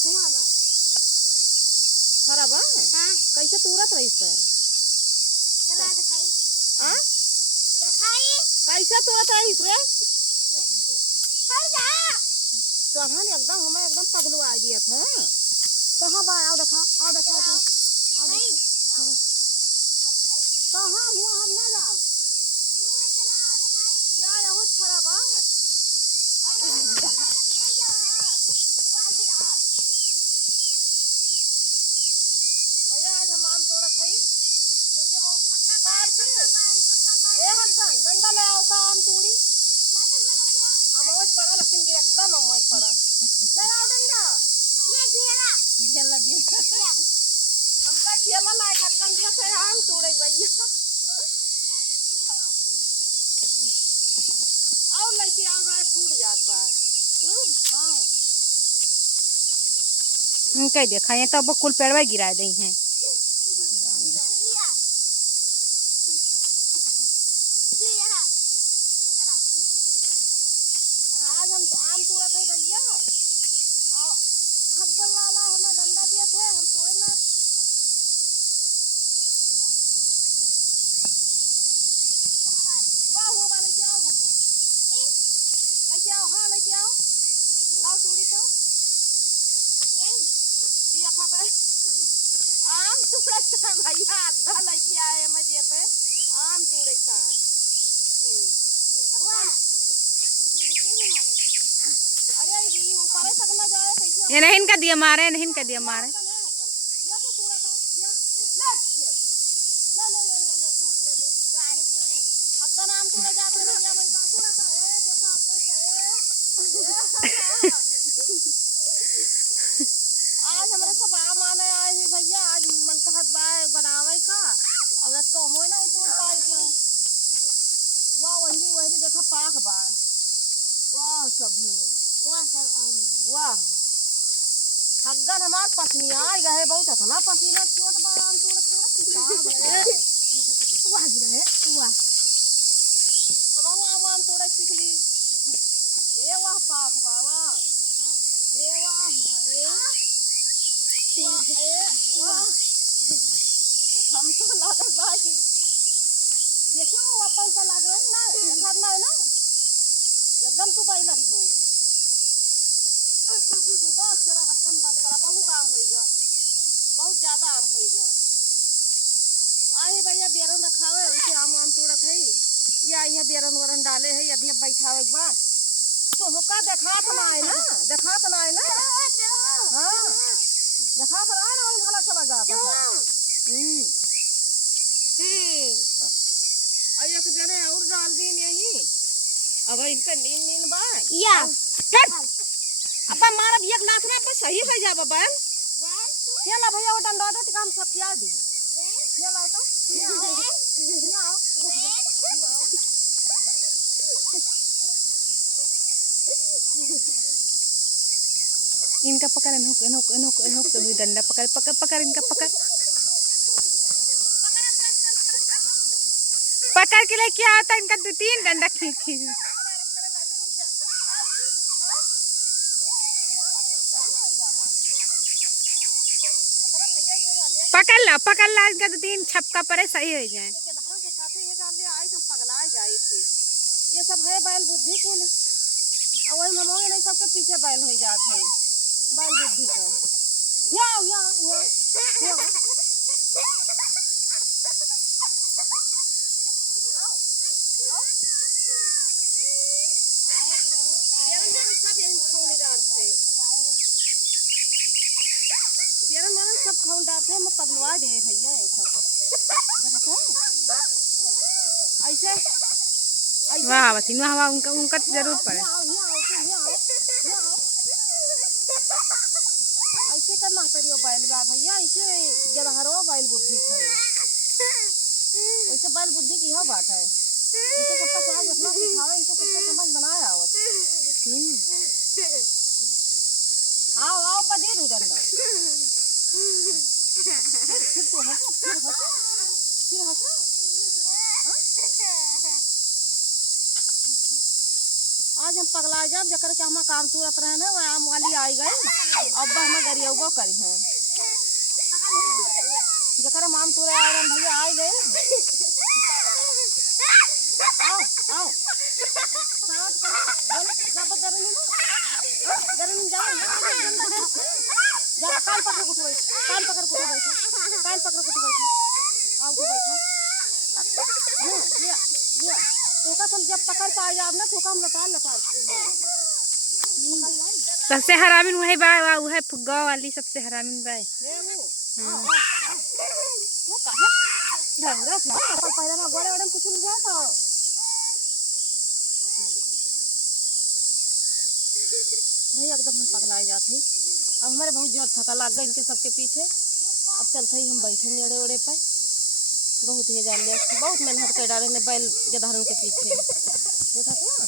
खराब है। हाँ। कैसे तुरत रही है? चला दिखाई। हाँ? दिखाई। कैसे तुरत रही रे? हट जा। तो हम एकदम हमें एकदम पगलू आ दिया था। कहाँ बा? आओ देखा, आओ देखा, आओ देखा। कहाँ हुआ हम ना जाओ। यार बहुत खराब है। भैया आज हम आम तोड़ा था। देखिए वो डंडा ले आओ तो आम तोड़ी। अमोज पड़ा लेकिन गिर एकदम अमोज पड़ा। ले आओ डंडा। ये घेरा। घेरा दिया। हमका घेरा लायक एकदम दिया था आम तोड़े भैया। और लेके आओ ना फूट जात बा। हाँ। कह देखा ये तो कुल पेड़वा गिरा दी हैं। आज हम आम तोड़ा थे भैया और हब्बल वाला हमें डंडा दिए थे हम तोड़े ना। वाह हुआ वाले क्या आओ गुम्मा लेके आओ। हाँ लेके आओ लाओ तोड़ी तो दिया खा पे आम तोड़े था भैया आधा लेके आए मैं दिए थे आम तोड़े था। अरे ये ऊपर तक ना जाए कैसे? ये नहीं इनका दिया मारे, नहीं इनका दिया मारे। ये तो तोड़ा था ये ले ले ले ले ले ले तोड़ ले ले अब्दा नाम तोड़ा जाते भैया भाई का तोड़ा था। ए देखो अब्दा से आज हमारे सब आम आने आए हैं भैया। आज मन का हाथ बाय बनावे का अब इसको मोय नहीं तोड़ पाए थे। वाह वही वही देखा पाक बाय। वाह सब वाह सब आम वाह हग्गन हमार पसनी आ गए बहुत था ना पसीना छुअत बा आम तोड़ वाह गिरा है वाह हम आम आम तोड़ सीख ली। ए वाह पाक बाबा ए वाह वाह हम तो लागल बा कि देखो वो अपन का लाग रहा है ना खाना है ना एकदम तू बाई लड़ी हो बस करा हकन बस करा बहुत आम होएगा बहुत ज्यादा आम होएगा। आए भैया बेरन रखावे वैसे आम आम तोड़त है ये आई बेरन वरन डाले है यदि बैठावे एक बार तो होका देखात ना है ना देखात ना है ना। हाँ देखा पर आ ना भला चला जाता है। एक जने और डाल दी यही अब इनका नीन नीन बा या अब मारा एक लाख ना बस सही हो जाबा बैल खेला भैया वो डंडा दे काम सब क्या दी खेला तो इनका पकड़ नोक नोक नोक नोक डंडा पकड़ पकड़ पकड़ इनका पकड़ पकड़ के लिए क्या आता इनका 2-3 डंडा खींची पकड़ ला इनका 2-3 छपका परे सही हो जाए। ये सब है बैल बुद्धि कुल और वही ममोगे नहीं सबके पीछे बैल हो जाते है बैल बुद्धि का सब खाऊं डालते हैं पगलवा दे भैया ऐसे वाह वसीन वाह उनका उनका जरूर पड़े ऐसे करना करियो बैल बा भैया ऐसे गदहरो बैल बुद्धि है वैसे बैल बुद्धि की यह बात है जैसे सबका चाहे जितना सिखावे इनके सबका समझ बनाए आवत। आओ आओ बदे दू डंडा फिर तो हंसा फिर हंसा आज हम पगला जब जकर के हम काम तुरत रहे ना वो आम वाली आई गई अब हम गरियाबो करी हैं जकरा माम तोरे आरन भैया आई गए आओ आओ साथ कर जब दरनी ना दरनी जाओ जा कान पकड़ के उठो कान पकड़ के उठो कान पकड़ के उठो आओ तो बैठो ये तो का तुम जब पकड़ पाए जाब ना तो हम लटा लटा सबसे हरामिन वही बा वह फुग्गा वाली सबसे हरामिन बा वो काहे धरत ना पर पहले ना गोरे वड़न कुछ नहीं जाता भैया एकदम हम पगला जाते हैं अब हमारे बहुत जोर थका लग गया इनके सबके पीछे अब चलते ही हम बैठे नहीं अड़े पे बहुत ही जान लिया बहुत मेहनत कर डाले ने बैल गधारन के पीछे देखा था